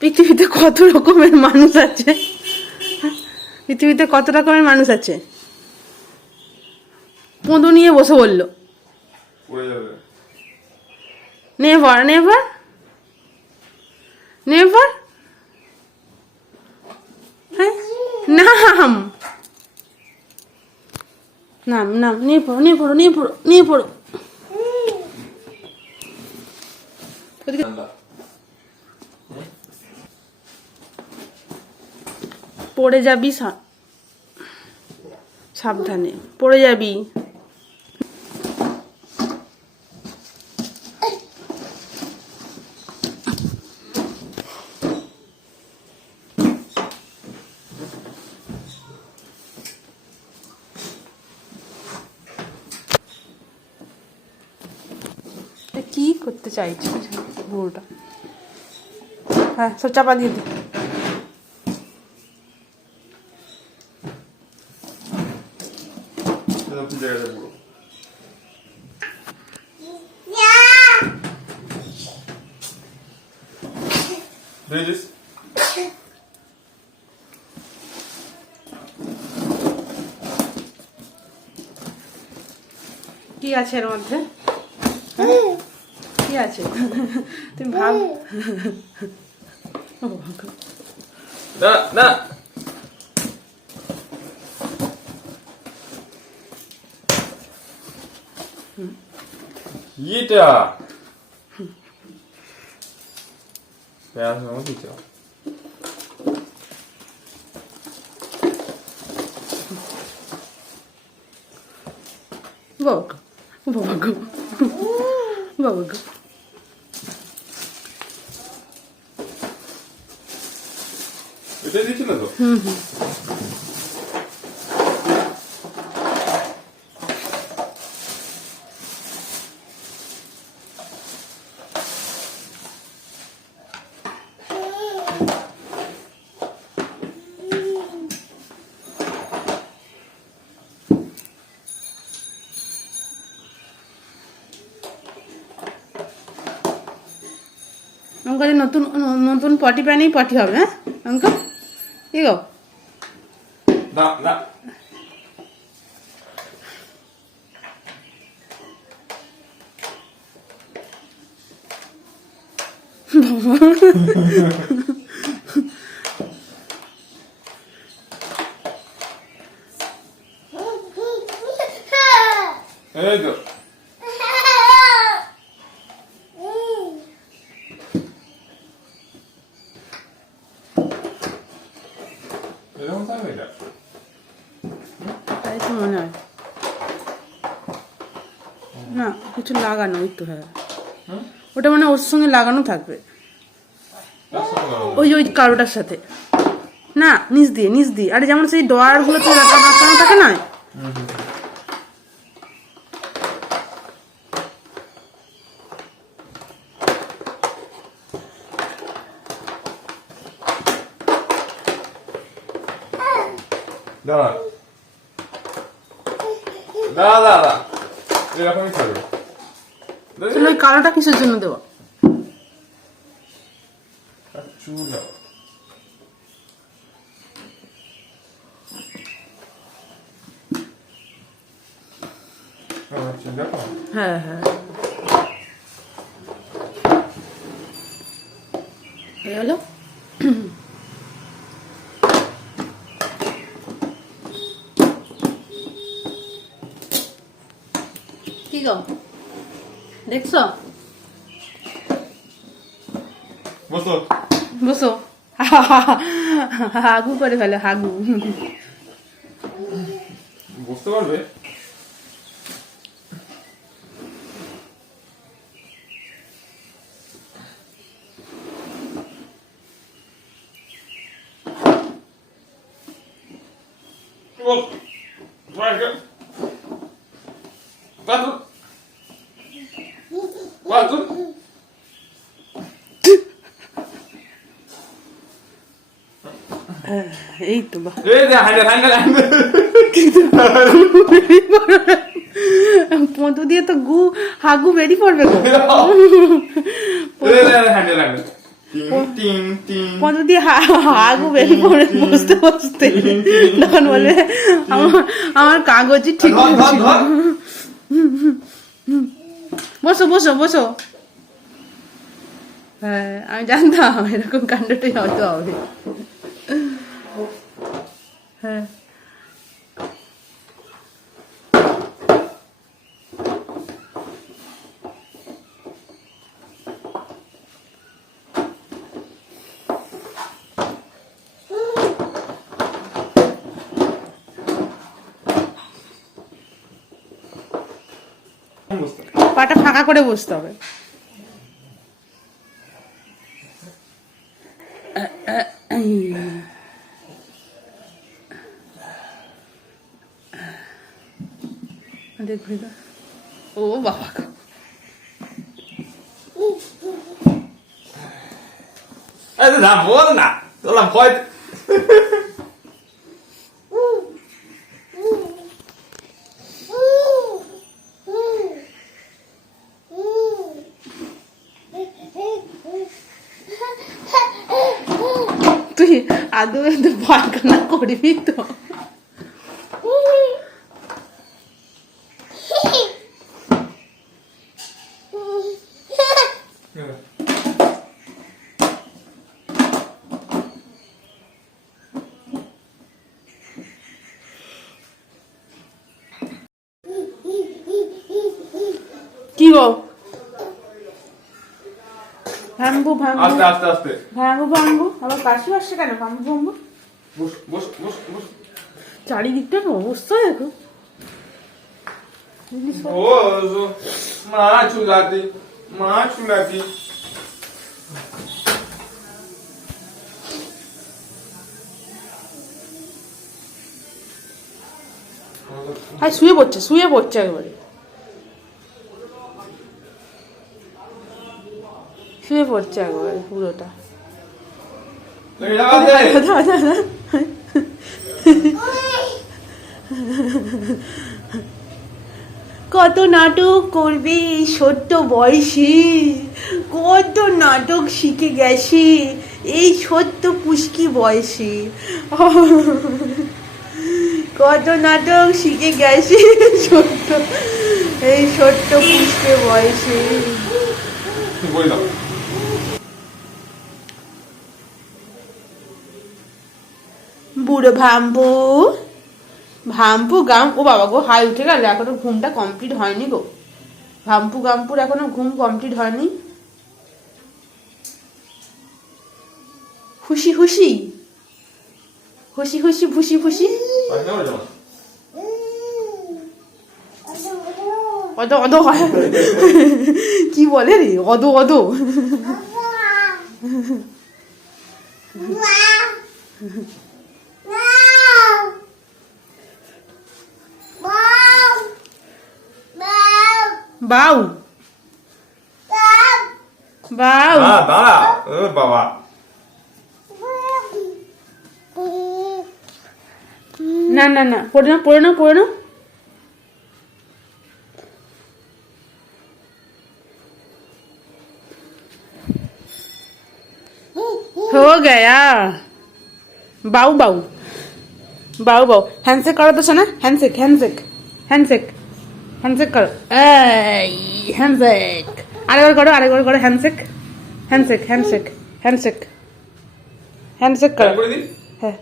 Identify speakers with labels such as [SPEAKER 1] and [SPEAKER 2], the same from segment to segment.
[SPEAKER 1] পৃথিবীতে কত রকমের মানুষ আছে? পৃথিবীতে কত রকমের মানুষ আছে? পোঁদো নিয়ে বসে বলল।
[SPEAKER 2] Never never?
[SPEAKER 1] নেভার? হ্যাঁ? নাম। নাম নাম নিয়ে পড়ো নিয়ে পড়ো নিয়ে পড়ো নিয়ে পড়ো। পড়ে যাবি সাবধানে। পড়ে যাবি। কি করতে চাইছে বুড়োটা হ্যাঁ সব চাপা দিয়ে দে।
[SPEAKER 2] এরকম জায়গাটা পুরো
[SPEAKER 1] কি আছে এর মধ্যে? হ্যাঁ? কি আছে? তুমি ভাব।
[SPEAKER 2] না না এটা পেঁয়াজ মতো দিতে হবে।
[SPEAKER 1] বাবা গো বাবা গো বাবা গো
[SPEAKER 2] এটাই দিচ্ছিল তো
[SPEAKER 1] অঙ্কের নতুন নতুন পটি প্যানেই পটি হবে হ্যাঁ? অঙ্ক কি গো?
[SPEAKER 2] না না থাকবে এটা
[SPEAKER 1] তাই তো মনে হয় না কিছু লাগানো ওই তো হ্যাঁ। ওটা মানে ওর সঙ্গে লাগানো থাকবে। ওই ওই কারোটার সাথে। না নিচ দিয়ে নিচ দিয়ে। আরে যেমন সেই ডয়ারগুলোতে লাগানো থাকে না।
[SPEAKER 2] দাঁড়া। দাঁড়া দাঁড়া। এরকমই
[SPEAKER 1] তাহলে ওই কালোটা কিসের জন্য দেবো?
[SPEAKER 2] চুল দাও দেখো
[SPEAKER 1] হ্যাঁ। হ্যাঁ হয়ে গো দেখছ?
[SPEAKER 2] বসো।
[SPEAKER 1] বসো। হাগু করে ফেলে হাগু।
[SPEAKER 2] বুঝতে পারবে? বাথরুম বাথরুম
[SPEAKER 1] এই তো
[SPEAKER 2] হ্যান্ডেল
[SPEAKER 1] দিয়ে তো গু হাগু বেরিয়ে পড়বে
[SPEAKER 2] টিং
[SPEAKER 1] দিয়ে হাগু বেরিয়ে পড়ে বসতে বসতে তখন বলবে আমার কাগজই ঠিক। বসো বসো বসো হ্যাঁ আমি জানতাম এরকম কাণ্ডটাই হয়তো হবে। হ্যাঁ। পাটা ফাঁকা করে বসতে হবে। দেখবি তো? ও বাবা
[SPEAKER 2] আরে না বল না। তোলা ভয়
[SPEAKER 1] তুই আদৌ এত পায়খানা করবি তো? কি গো? ভাঙবো ভাঙবো।
[SPEAKER 2] আস্তে আস্তে আস্তে।
[SPEAKER 1] ভাঙবো ভাঙবো। আবার কাশি আসছে কেন? ভাঙবো ভাঙবো।
[SPEAKER 2] বস বস বস বস।
[SPEAKER 1] চারিদিকটার অবস্থা দেখো।
[SPEAKER 2] Gostoso. Macho lati. Macho lati.
[SPEAKER 1] হ্যাঁ শুয়ে পড়ছে শুয়ে পড়ছে একবারে শুয়ে পড়ছে একবারে পুরোটা
[SPEAKER 2] vale.
[SPEAKER 1] কত নাটক করবে এই ছোট্ট বয়সে? কত নাটক শিখে গেছে এই ছোট্ট পুষ্কি বয়সে? কত নাটক শিখে গেছে ছোট্ট এই ছোট্ট পুষ্কে বয়সে? বুড়ো ভাম্পু ভাম্পু গাম, ও বাবা গো, হাই, উঠে গেল। এখনও ঘুমটা কমপ্লিট হয়নি গো। ভাম্পু গাম্পুর এখনও ঘুম কমপ্লিট হয়নি। খুশি খুশি খুশি খুশি
[SPEAKER 2] বলে যাও
[SPEAKER 1] অদ অদ কি বলে রে? অদ অদ বাউ বাউ
[SPEAKER 2] হ্যাঁ দাঁড়া ও বাবা
[SPEAKER 1] না না না পড়ে না পড়ে না পড়ে না हो गया बाऊ बाऊ बाऊ बाऊ हैंडशेक करो तो सना हैंडशेक हैंडशेक हैंडशेक হ্যান্ডশেক করো। এই হ্যান্ডশেক আরেকবার করো আরেকবার করো handshake handshake handshake handshake handshake করো। হ্যাঁ।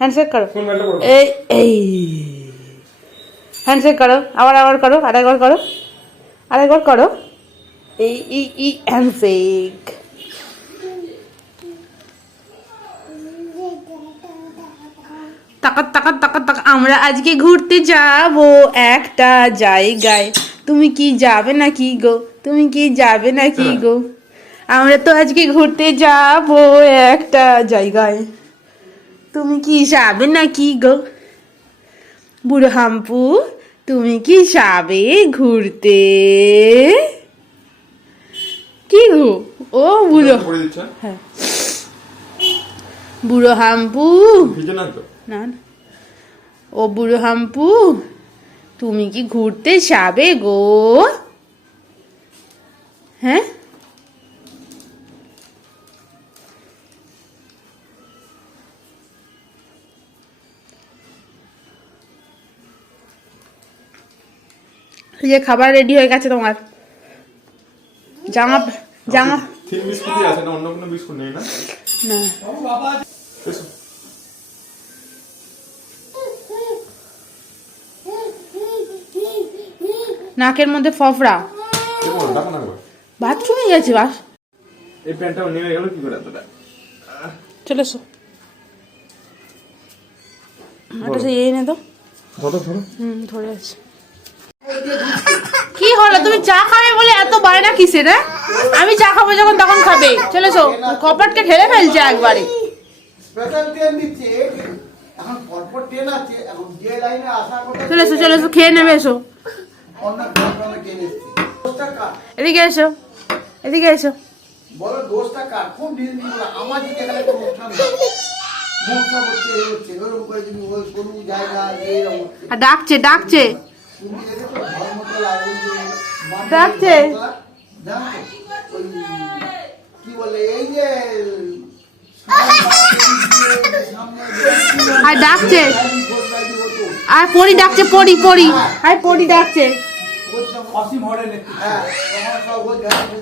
[SPEAKER 1] হ্যান্ডশেক করো। এই এই। হ্যান্ডশেক করো। আবার আবার করো আরেকবার করো। আরেকবার করো। এই ই হ্যান্ডশেক তাকাত তাকাত তাকাত তাকাত আমরা আজকে ঘুরতে যাব একটা জায়গায়। তুমি কি যাবে নাকি গো? তুমি কি যাবে নাকি গো? আমরা তো আজকে ঘুরতে যাব একটা জায়গায়। তুমি কি যাবে নাকি গো? বুড়ো হাম্পু তুমি কি যাবে ঘুরতে? কি গো? ও বুড়ো। হ্যাঁ। বুড়ো হাম্পু।
[SPEAKER 2] না
[SPEAKER 1] ও বুড়ো হাম্পু তুমি কি ঘুরতে যাবে গো? হ্যাঁ? যে খাবার রেডি হয়ে গেছে তোমার। জামা জামা
[SPEAKER 2] না
[SPEAKER 1] নাকের মধ্যে ফফড়া। বাথরুমে গেছে বাস।
[SPEAKER 2] এই প্যান্টটাও নেমে গেল কি করে এতটা?
[SPEAKER 1] চলে এসো। একটা সেই এই নে তো
[SPEAKER 2] ধরো ধরো
[SPEAKER 1] হুম ধরে আছে। কি হলো তুমি চা খাবে বলে এত বায়না কিসের রে আমি চা খাব যখন তখন খাবে। চলে এসো। কপাটকে ঠেলে ফেলছে একবারে।
[SPEAKER 3] স্পেশাল ট্রেন দিচ্ছে এখন পরপর ট্রেন আছে এখন যে লাইনে আসা কথা
[SPEAKER 1] চলে এসো চলে এসো খেয়ে নেবে এসো। এদিকে এসো এদিকে এসো।
[SPEAKER 3] বলো দোষটা কার? কোন আমার যদি এখানে একটা অনুষ্ঠান হয়,
[SPEAKER 1] ডাকছে ডাকছে। ডাকছে। আর ডাকছে। আর পরি ডাকছে পরি পরি। আর পরি ডাকছে।
[SPEAKER 3] অসীম হরের নেতৃত্ব